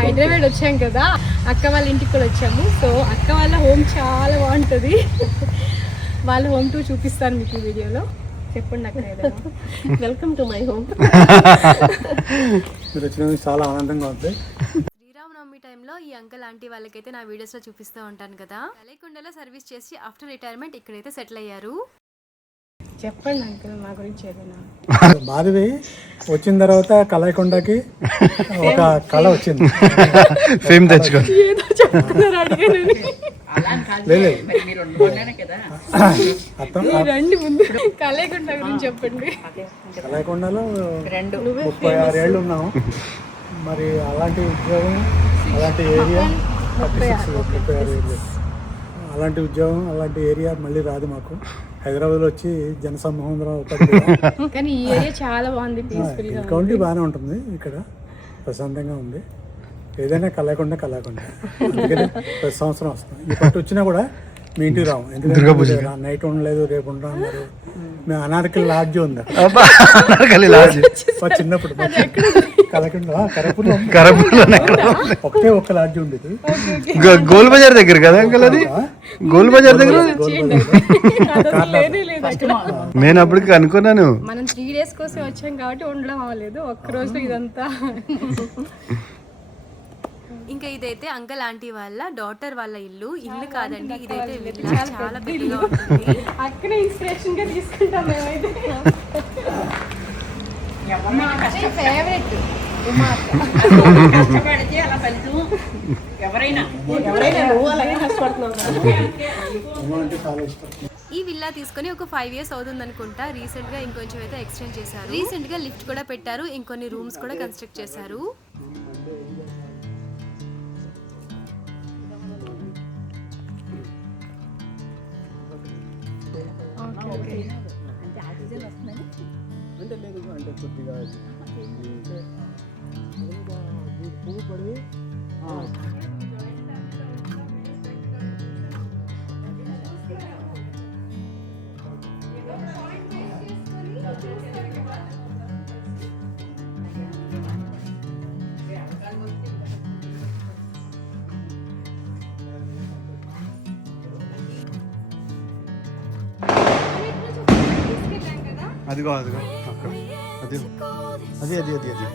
హైదరాబాద్ వచ్చాం కదా, అక్క వాళ్ళ ఇంటికి కూడా వచ్చాము. సో అక్క వాళ్ళ హోమ్ చాలా బాగుంటుంది. వాళ్ళ హోమ్ టూర్ చూపిస్తాను మీకు ఈ వీడియోలో. చెప్పండి అక్క. Welcome to my home. మీరు వచ్చినందుకు చాలా ఆనందంగా ఉంది. శ్రీరామనవమి టైంలో ఈ అంకల్ ఆంటీ వాళ్ళకైతే నా వీడియోస్లో చూపిస్తూ ఉంటాను కదా. కలైకొండలో సర్వీస్ చేసి ఆఫ్టర్ రిటైర్మెంట్ ఇక్కడైతే సెటిల్ అయ్యారు. చెప్పండి అంకల్ మా గురించి ఏదైనా. మాధవి వచ్చిన తర్వాత కలైకొండకి ఒక కళ వచ్చింది. ఫేమ్ తెచ్చుకో. ఏదో చెప్తున్నారు అడిగానని. రండి ముందు కలైకొండ గురించి చెప్పండి. కలైకొండలో 36 ఏళ్ళు ఉన్నాము. మరి అలాంటి ఉద్యోగం, అలాంటి ఏరియా 36 ఏళ్ళు, అలాంటి ఉద్యోగం, అలాంటి ఏరియా మళ్ళీ రాదు మాకు. హైదరాబాద్లో వచ్చి జనసమూహం కానీ ఈ ఏరియా చాలా బాగుంది, పీస్ఫుల్ గా. కౌంటీ బాగానే ఉంటుంది, ఇక్కడ ప్రశాంతంగా ఉంది. ఏదైనా కలగకుండా అందుకని ప్రతి సంవత్సరం వస్తాం. ఈ పట్టు వచ్చినా కూడా మీ ఇంటికి రాము, ఎందుకంటే నైట్ ఉండలేదు, రేపు ఉంటాం. మరి మేము అనార్కలి లాడ్జ్ ఉంది చిన్నప్పుడు కలకుండా ఒకటే ఒక్క లాడ్జ్ ఉండేది, గోల్ బజార్ దగ్గర కదా అంకల్. అది గోల్ బజార్ దగ్గర. నేను అప్పటికి అనుకున్నాను, మనం 3 days కోసం వచ్చాం కాబట్టి ఉండడం అవ్వలేదు. ఒక్క రోజు ఇదంతా. ఇంకా ఇదైతే అంకల్ ఆంటీ వాళ్ళ డాటర్ వాళ్ళ ఇల్లు కాదండి, ఇదైతే విల్లా. చాలా పెద్దగా ఉంటుంది. అక్కడే ఇన్స్పిరేషన్ గా తీసుకుంటాం మేమైతే. ఫేవరెట్ ఈ విల్లా తీసుకొని ఒక 5 years అవుతుంది అనుకుంటా. రీసెంట్ గా ఇంకొంచెం అయితే ఎక్స్టెండ్ చేశారు. రీసెంట్ గా లిఫ్ట్ కూడా పెట్టారు, ఇంకొన్ని రూమ్స్ కూడా కన్స్ట్రక్ట్ చేశారు. అదిగో అదిగో అక్కడ, అది అది అది అది అది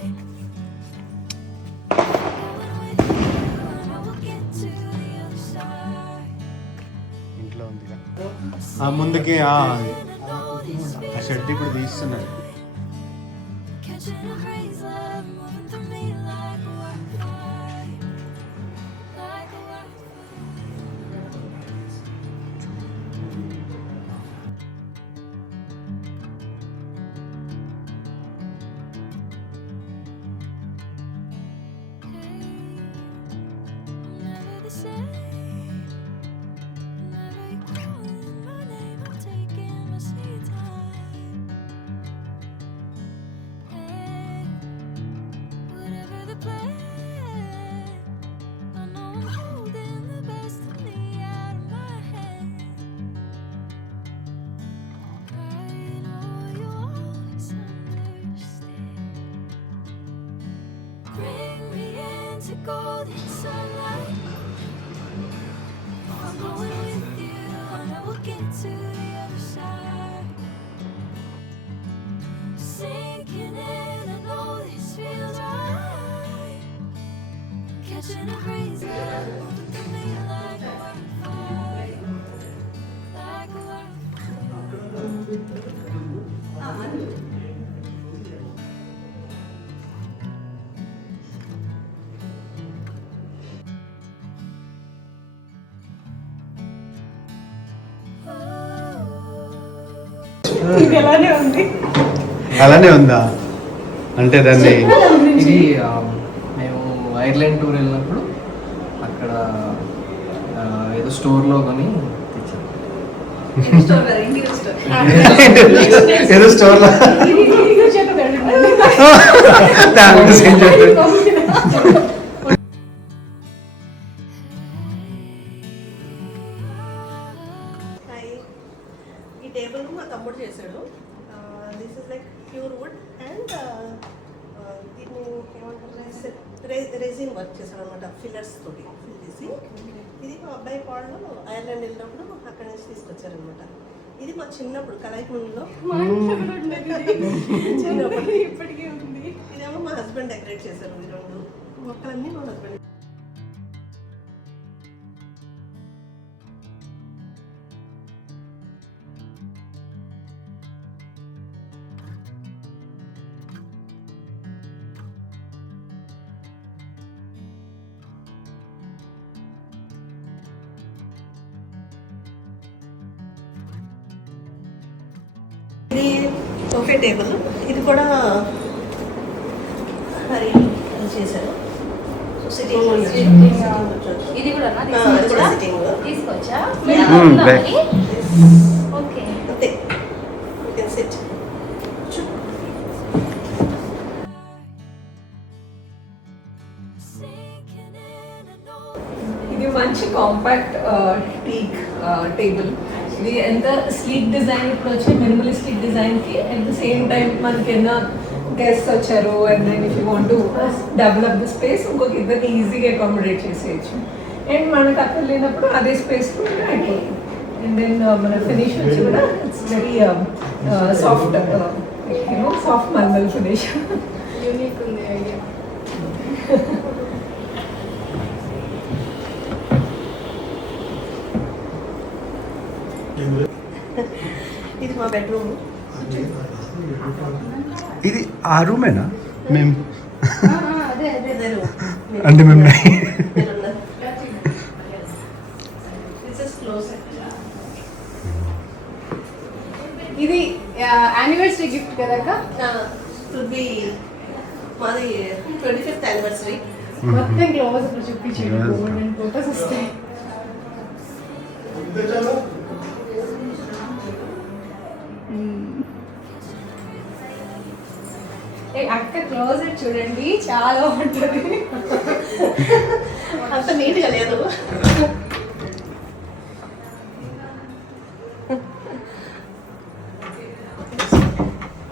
ఇంట్లో ఉంది. ముందుకి ఆ షెడ్ ఇప్పుడు తీస్తున్నాడు. Golden sunlight, I'm going with you, and I will get to the other side. Sinking in, I know this feels right. Catching a breeze, moving through me like a wildfire, like a wildfire. అలానే ఉందా అంటే దాన్ని. ఇది మేము Ireland tour వెళ్ళినప్పుడు అక్కడ ఏదో స్టోర్లో కొని ఏదో స్టోర్లో ఈ టేబుల్ మా తమ్ముడు చేశాడు. This is like pure wood and దీన్ని ఏమంటారు, రెసిన్ అమేజింగ్ వర్క్ చేశాడు అనమాట, ఫిల్లర్స్ తోటి ఫిల్ చేసి. ఇది మా అబ్బాయి వాళ్ళు ఐర్లాండ్ వెళ్ళినప్పుడు అక్కడి నుంచి తీసుకొచ్చారనమాట. ఇది మా చిన్నప్పుడు కలైకుండలో చిన్నప్పుడు ఇప్పటికీ ఉంది. ఇదేమో మా హస్బెండ్ డెకరేట్ చేశారు. ఈ రెండు మొక్కలన్నీ మా హస్బెండ్. ఇది సోఫా టేబుల్, ఇది కూడా మరి చేశారు. సిట్టింగ్ ఇది కూడా సిట్టింగ్ తీసుకొచ్చా back. ఓకే. అంతే. You can SIT. ఇది మంచి కాంపాక్ట్ టీక్ టేబుల్. ఇది ఎంత స్లీక్ డిజైన్, ఇప్పుడు వచ్చే మినిమలిస్టిక్ డిజైన్కి అట్ ద సేమ్ టైం మనకి ఏమైనా గెస్ట్ వచ్చారు and then if you want to develop the space ఇంకొక ఇద్దరికి ఈజీగా అకామిడేట్ చేసేయచ్చు. అండ్ మనకు అక్కడ లేనప్పుడు అదే స్పేస్ అయిపోతుంది. అండ్ దెన్ మన ఫినిష్ వచ్చి కూడా it's very soft soft marble finish. Unique ఉంది ఐడియా. ఇది మా బెడ్రూమ్. ఇది ఆ రూమేనా మేము అదే అదే ఇదే రూమ్. అంటే మేము ఇది యానివర్సరీ గిఫ్ట్ కదక్క. మాది 25th యానివర్సరీ. మొత్తం క్లోజ్ అప్పుడు చూపించాడు. గోల్డెన్ ఫోటోస్ వస్తాయి. అక్క క్లోజెట్ చూడండి, చాలా బాగుంటుంది. అంత నీట్గా లేదు.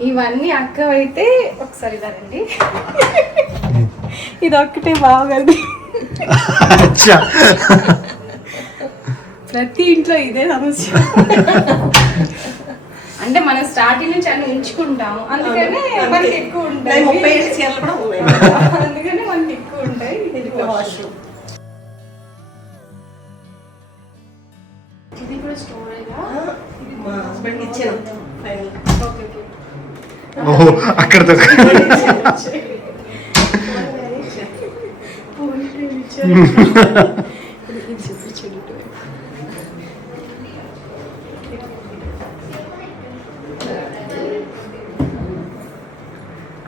ఇవన్నీ అక్క అయితే ఒకసారి ఇలా రండి. ఇది ఒక్కటే బాగండి. ప్రతి ఇంట్లో ఇదే సమస్య. అంటే మనం స్టార్టింగ్ నుంచి అన్ని ఉంచుకుంటాం, అందుకనే మనకి ఎక్కువ ఉంటాయి. 30 ఏళ్ళ చీరలు కూడా ఉన్నాయి. అందుకనే మనకి ఎక్కువ ఉంటాయి. ఇది వాష్రూమ్. ఇది కూడా స్టోరేజా? మా హస్బెండ్ ఇచ్చాను ఫైనల్. Okay okay. ఓహో అక్కడతో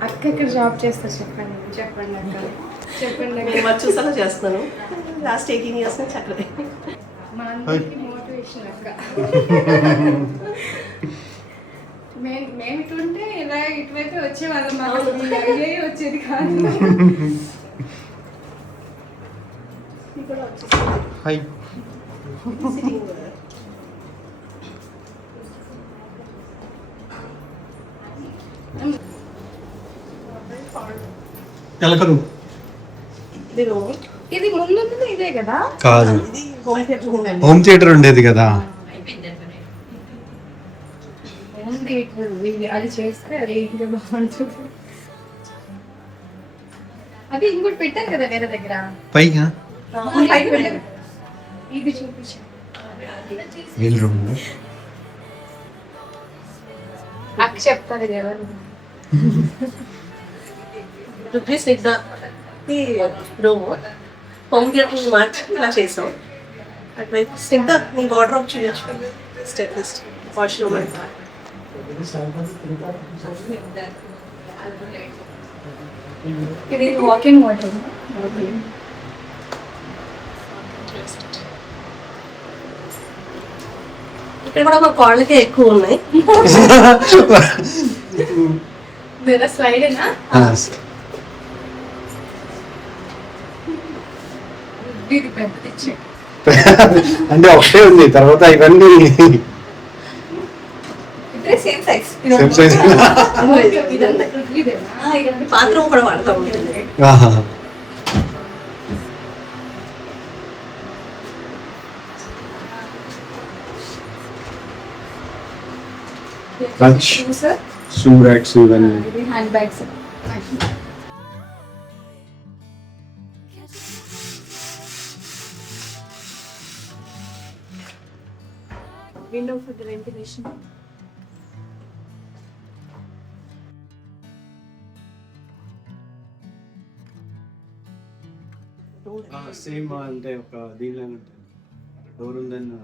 అక్క ఇక్కడ జాబ్ చేస్తా. చెప్పండి చెప్పండి అక్క, చెప్పండి అక్క. నేను వర్క్ చూసాను చేస్తున్నాను. లాస్ట్ 18 years నుంచి అక్కడే. మనందరికీ మోటివేషన్ అక్క. మేము ఇటుంటే ఇలా ఇటువైపు వచ్చేవాళ్ళం, మాకు అసలు ఈ ఐడియా వచ్చేది కాదు. ఇది కూడా వచ్చేసింది. Hi sitting. ఎలకలు ఇది రూమ్. ఇది ముందు ఇదే కదా? కాదు, ఇది హోమ్ థియేటర్ రూమ్ అండి. హోమ్ థియేటర్ ఉండేది కదా. అది చేస్తే అది ఇంకా బాగుంటుంది. అది ఇంకోటి పెట్టారు కదా వేరే దగ్గర. పైగా పైకి వెళ్ళారు. ఇది చూపించాను. వీళ్ళ రూమ్ అక్క చెప్తారు కదా. రుపీస్ ఇద్దా రూమ్ హోమ్ థియేటర్ మార్చి ఇలా చేసాం. అటువైపు స్నిగ్ధ నీ వార్డ్రోబ్ చూడొచ్చు. స్టెప్లెస్ వాష్రూమ్ అంతా. ఇది వాకింగ్ వాటర్. ఇక్కడ కూడా మా కాళ్ళకే ఎక్కువ ఉన్నాయి. స్లైడేనా? ఇది పెద్దది ఇచ్చే. అంటే ఒకటే ఉంది, తర్వాత ఇవన్నీ same size. Same size. Bathroom కూడా వాడతాం. Clutch. సార్ Shoe racks ఇవన్నీ. ఇది hand bags. Window for the ventilation. Same అంటే ఒక దీనిలో ఉంటుంది డోర్ ఉందని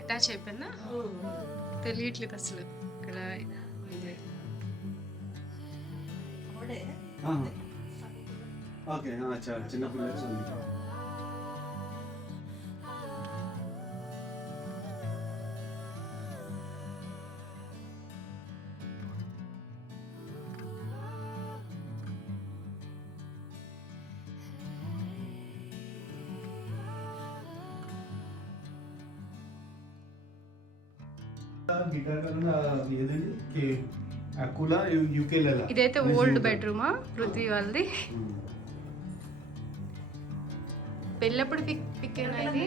అటాచ్ అయిపోయినా తెలియట్లేదు అసలు ఇక్కడ ఓకే చిన్న పిల్లలు గిటార్ ఏదండి అకులా యూకేలో ఇదైతే ఓల్డ్ బెడ్రూమా పృథ్వీ వాళ్ళది. పెళ్ళప్పుడు పిక్ అయినా ఇది,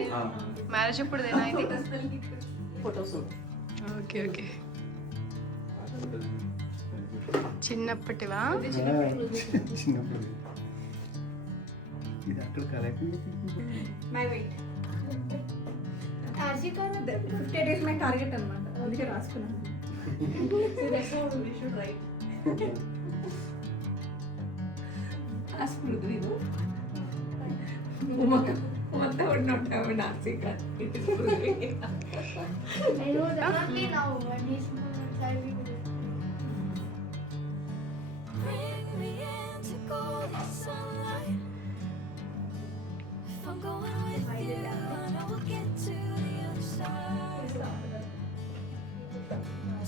మ్యారేజ్ ఎప్పుడుదేనా ఇది? ఫొటోస్ ఓకే ఓకే, చిన్నప్పటివా? చిన్నప్పుడు ఇది అక్కడ correct my weight 50 days my target అన్నమాట, అందుకే రాసుకున్నాను. మొత్తం ఉన్నట్టు నాసిక I know definitely now when he's more inside we will. Bring me into golden sunlight. If I'm going with you, I know we'll get to the other side.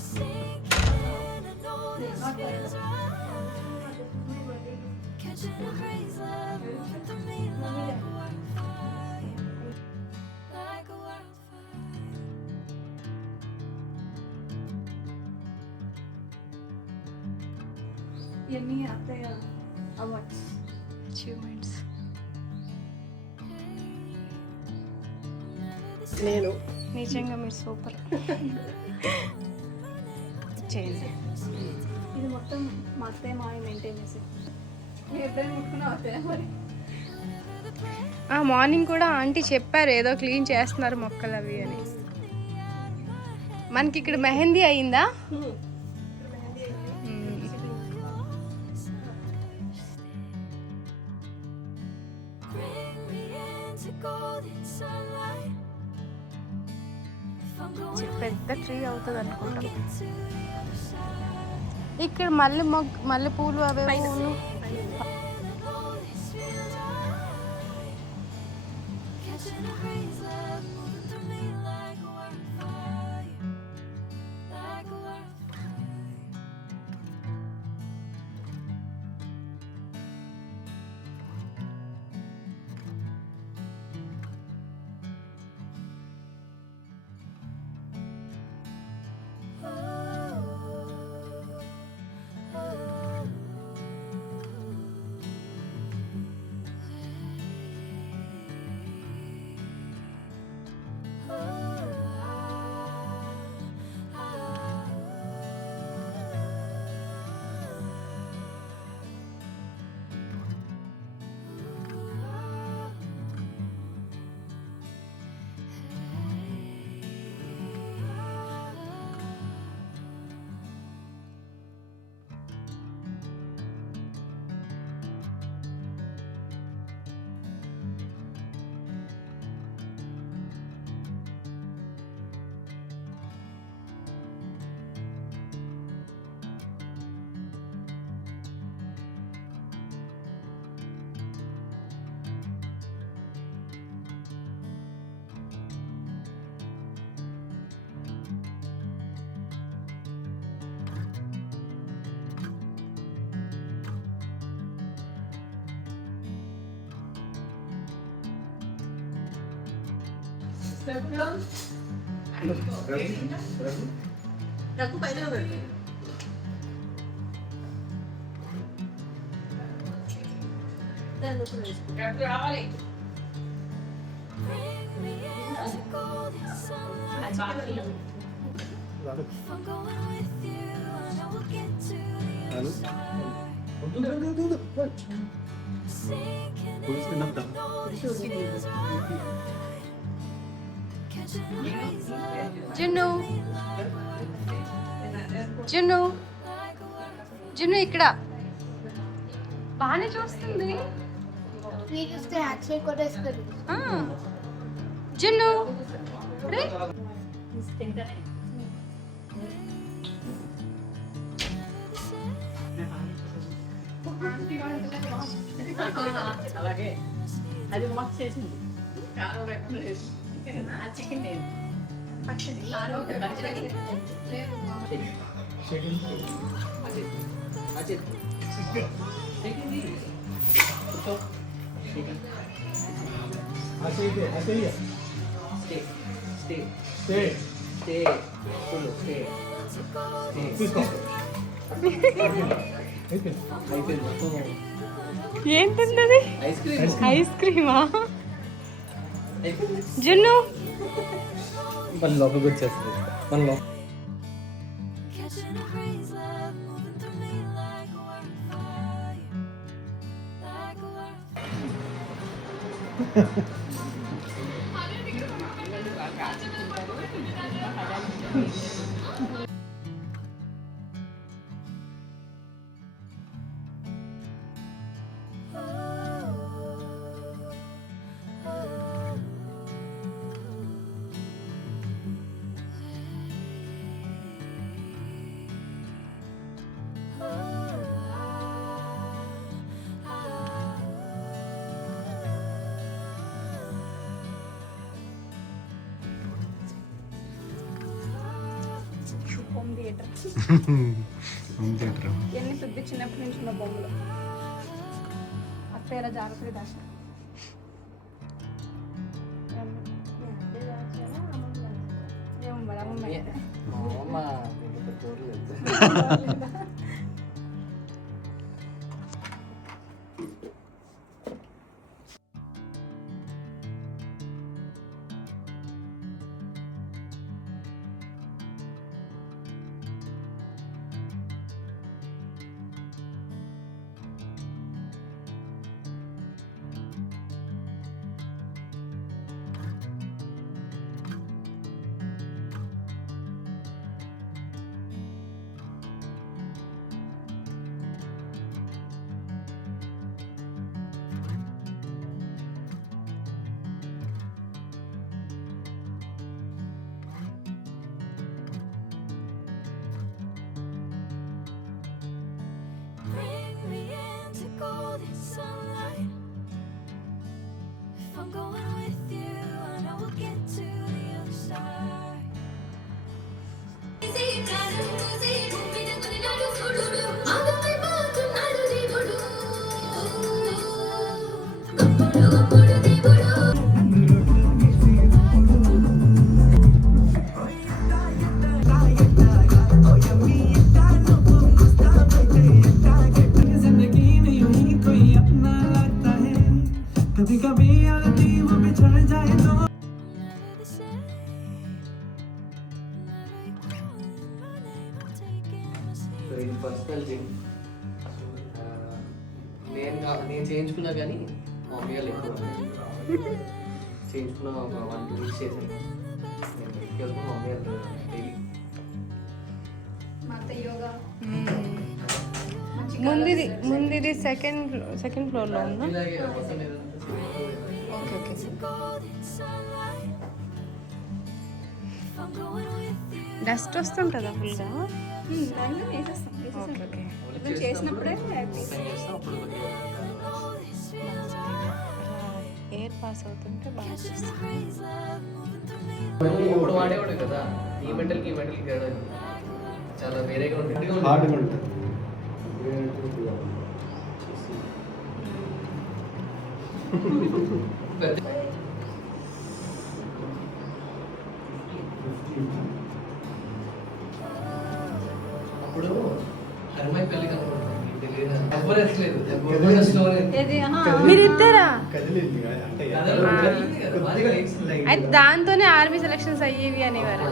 Sinking in, I know this feels right. Catching a breeze, love moving through me like a wildfire, like a wildfire. ఇవన్నీ అత్తయ్య awards. Achievements. నేను నిజంగా మీరు super. చేయండి. ఇది మొత్తం మా అత్తయ్య మావి మెయింటైన్ చేసి మీరు ఎప్పుడైనా ముట్టుకున్నా అత్తయ్య మరి. మార్నింగ్ కూడా ఆంటీ చెప్పారు ఏదో క్లీన్ చేస్తున్నారు మొక్కలు అవి అని. మనకి ఇక్కడ మెహందీ అయిందా? Bring me into golden sunlight. If I'm going పెద్ద ట్రీ అవుతుంది అనుకుంటా. to the other side. ఇక్కడ మల్లె పూలు అవే పూలు. Catching a breeze, love moving through me like a wildfire, like a wildfire. నాకు పైన పెట్టి దాన్ని కూడా వేసుకో. Bring me into golden sunlight. I'm going with you, I know we'll get to the other side. Sinking in, know this feels right. Catching a breeze, జున్ను జున్ను జున్ను ఇక్కడ బాగానే చూస్తుంది. మీరు చూస్తే యాక్సిడెంట్ కొట్టేస్తారు. ఆ, జున్ను రే. ఏంటిది ఐస్ క్రీమా? జున్ను మన లోపలికి వచ్చేస్తుంది. మన లోపల catching a breeze, love moving through me like a wildfire, like a wildfire. Theatre ఇవన్నీ పెద్ద చిన్నప్పటి నుంచి ఉన్న బొమ్మలు. అక్కడ జాగ్రత్తగా దాచిన. ఏమో మరి అమ్మమ్మ అయితే. మా అమ్మ దీనికి చూడలేదు. Bring me into golden sunlight. If I'm going with you, I know we'll get to the other side. Never the same. Never you calling my name, I'm taking my seat. So ఇది personal gym. నేను చేయించుకున్నా కానీ మా mummy వాళ్ళు ఎక్కువ చేయించుకున్న ఒక 1-2 weeks చేశాను. నేను ఎక్కేసుకుని మా మమ్మీ వాళ్ళు డైలీ మా అత్త యోగా. ముందుది సెకండ్ ఫ్లోర్లో ఉందా? ఇలాగే మొత్తం మీద okay okay. Golden sunlight. If I'm going with you, dust వస్తుంటుందా ఫుల్గా? దాంట్లో వేసేస్తాం. Okay okay. మనం చేసినప్పుడే know this feels right. Air pass అవుతుంటే బాగా Catching a breeze, love moving through me. ఇప్పుడు వాడేవాడు కదా. ఈ మెటల్కి తేడా చాలా వేరేగా ఉంటుంది. హార్డ్గా ఉంటుంది. అప్పుడు అమ్మాయి పెళ్లి కనుకుంటాం ఎవరు ఎక్కలేదు. ఎవరు స్టోరీ మీరిద్దరా? కదిలింది అంటే అయితే దాంతోనే ఆర్మీ సెలక్షన్స్ అయ్యేవి అనేవారు.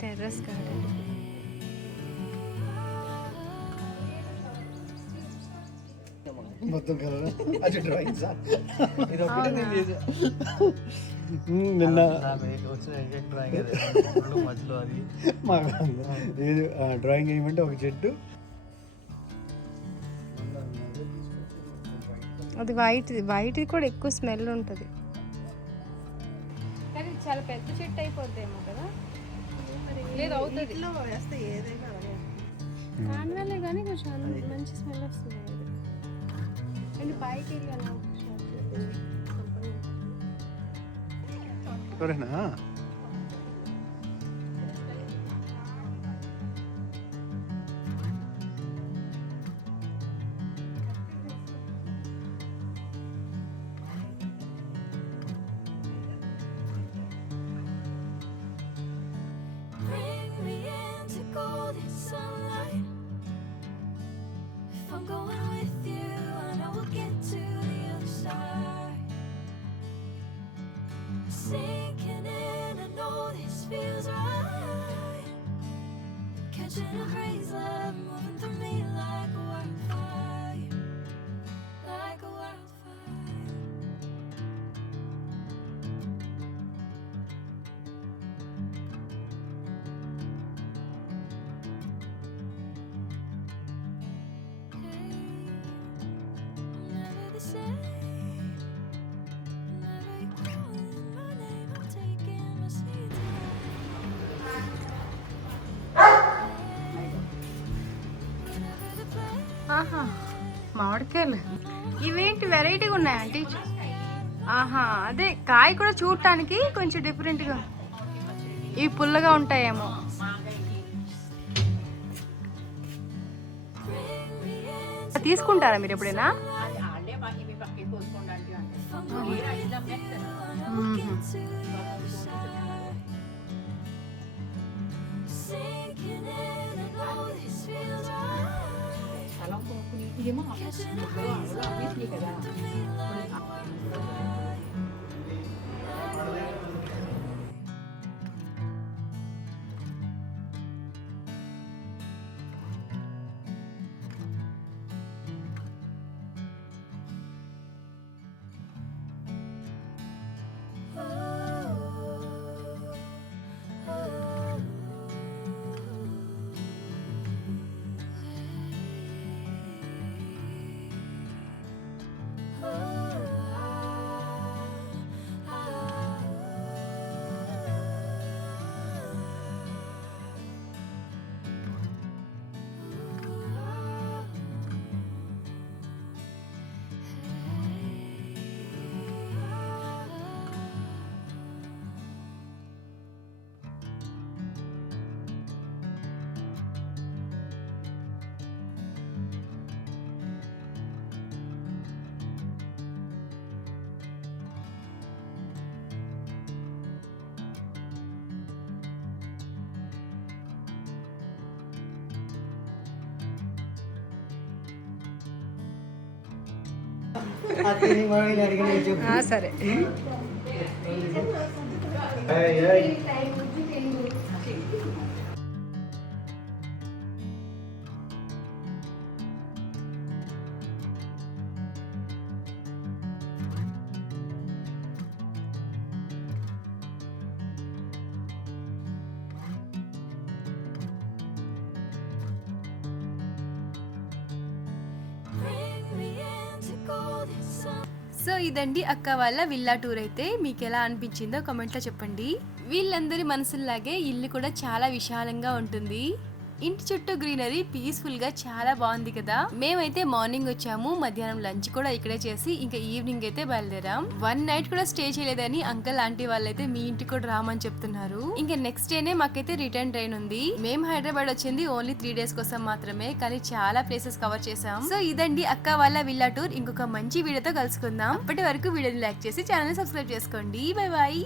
Terrace garden. మొత్తం కలర్ అది డ్రాయింగ్ సార్ నిన్న వచ్చిన డ్రాయింగ్ మధ్యలో అది మాకు ఏది డ్రాయింగ్ వేయమంటే ఒక చెట్టు అది వైట్ కూడా ఎక్కువ స్మెల్ ఉంటుంది, కానీ చాలా పెద్ద చెట్టు అయిపోద్దేమో కదా. లేదు అవుతుంది ఇంట్లో వేస్తే ఏదైనా అలాగే. కానరాలే కానీ కొంచెం మంచి స్మెల్ వస్తుంది అది. కానీ పైకి వెళ్ళి అలా ఎవరైనా Bring me into golden sunlight. If I'm going with you, I know we'll get to the other side. Sinking in, I know this feels right. Catching a breeze, love moving through me like a wildfire, like a wildfire. Never the same. Never you calling my name, I'm taking my seat. Whatever the plan. ఆహా మామిడికాయలు ఇవేంటి వెరైటీగా ఉన్నాయి aunty. ఆహా అదే కాయ కూడా చూడటానికి కొంచెం డిఫరెంట్గా, ఇవి పుల్లగా ఉంటాయేమో. తీసుకుంటారా మీరు ఎప్పుడైనా? Sinking in, I know this feels right. సరే Bring me into golden sun. So ఇదండి అక్క వాళ్ళ విల్లా టూర్. అయితే మీకు ఎలా అనిపించిందో కామెంట్లో చెప్పండి. వీళ్ళందరి మనసుల్లాగే ఇల్లు కూడా చాలా విశాలంగా ఉంటుంది. ఇంటి చుట్టూ గ్రీనరీ పీస్ఫుల్ గా చాలా బాగుంది కదా. మేమైతే మార్నింగ్ వచ్చాము, మధ్యాహ్నం లంచ్ కూడా ఇక్కడే చేసి ఇంకా ఈవినింగ్ అయితే బయలుదేరాం. 1 నైట్ కూడా స్టే చేయలేదని అంకల్ ఆంటీ వాళ్ళైతే మీ ఇంటికి కూడా రామని చెప్తున్నారు. ఇంకా నెక్స్ట్ డేనే మాకైతే రిటర్న్ ట్రైన్ ఉంది. మేము హైదరాబాద్ వచ్చింది ఓన్లీ 3 days కోసం మాత్రమే, కానీ చాలా ప్లేసెస్ కవర్ చేసాం. సో ఇదండి అక్క వాళ్ళ విల్లా టూర్. ఇంకొక మంచి వీడియోతో కలుసుకుందాం. అప్పటి వరకు వీడియోని లైక్ చేసి ఛానల్ సబ్స్క్రైబ్ చేసుకోండి. Bye bye.